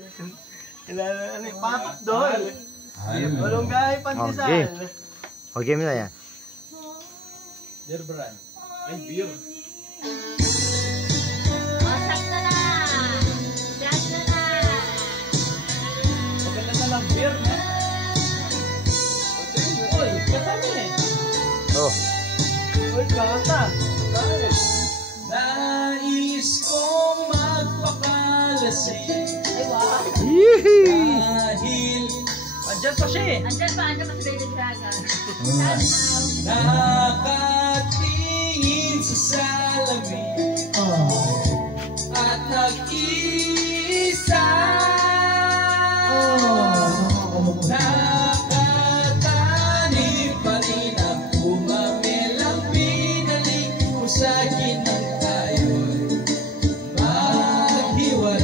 Ano yung patot doon? Malunggay, pandesal. Okay mo na yan. Beer brand. Ay, beer. Shot na na! Shot na na! Maganda na lang beer, ne? Uy, kasama eh. Oh. Uy, kanta. Nais kong magpakalasing dahil andyan pa siya eh. Andyan pa si Baby Dragon. Nakatingin sa salamin at nag-iisa nakatani pa rin ang umamelang pinalik mo sa akin ng tayo'y maghiwalay.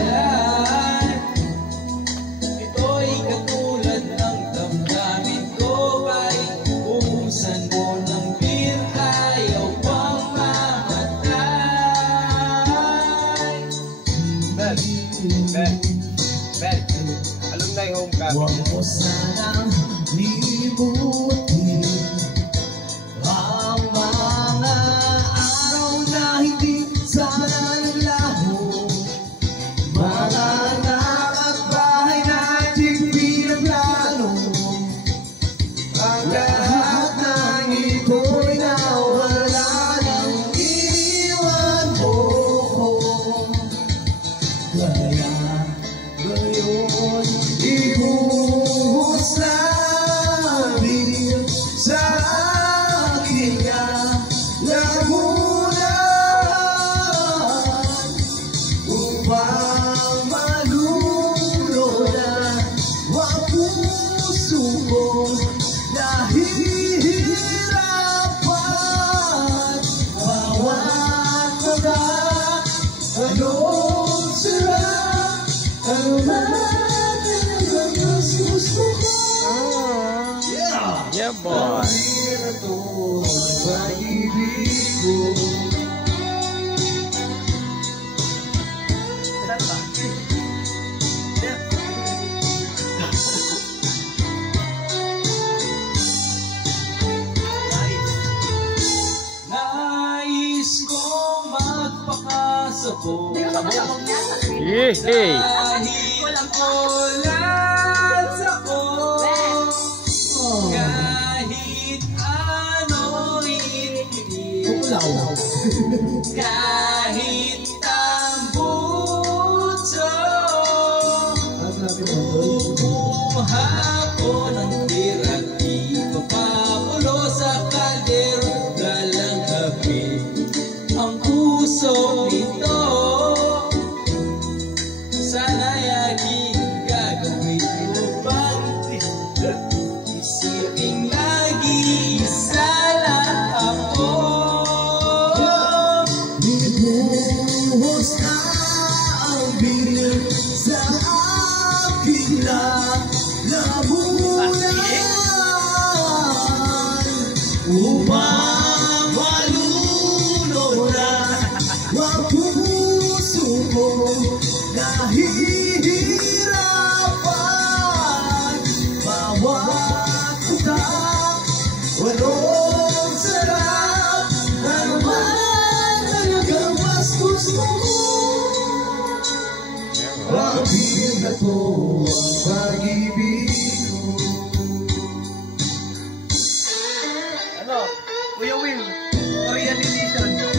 Ito'y katulad ng damdamin ko ay ubusan mo ng beer, ayaw pang mamatay. Bel, alumni homecoming. Huwag mo sanang limutin ang mga araw na hindi sana naglaho, mga anak at bahay natin pinaplano. Ang lahat ng ito'y nawala nang iniwan mo ko. Kaya ngayon ibuhos na rin sa aking lamunan upang malunod ang puso ko nahihirapan. Bawat mga anong sarap, ano man talagang mas gusto ko. Yeah, boy. Pag-ibig na to ng pag-ibig ko. Ano ba? Nais kong magpakasabog Sabog niya sa Yehey! dahil ulan ako. Kahit ano'y itinig, kahit tambuso, kumuha ko ng tira, di ko papulo sa kaldero, dalang kape ang puso nito. Sana'y aking gagawin upang isiping nag-iisa lang ako. Ibuhos na ang bilang sa aking lamunan upang malunod ang puso ko nahihirapan. Bawat utak, walong sarap, ano man talagang mas gusto ko. Pag-ibig na to ang pag-ibig ko. Ano? Kuya Will, Korean edition.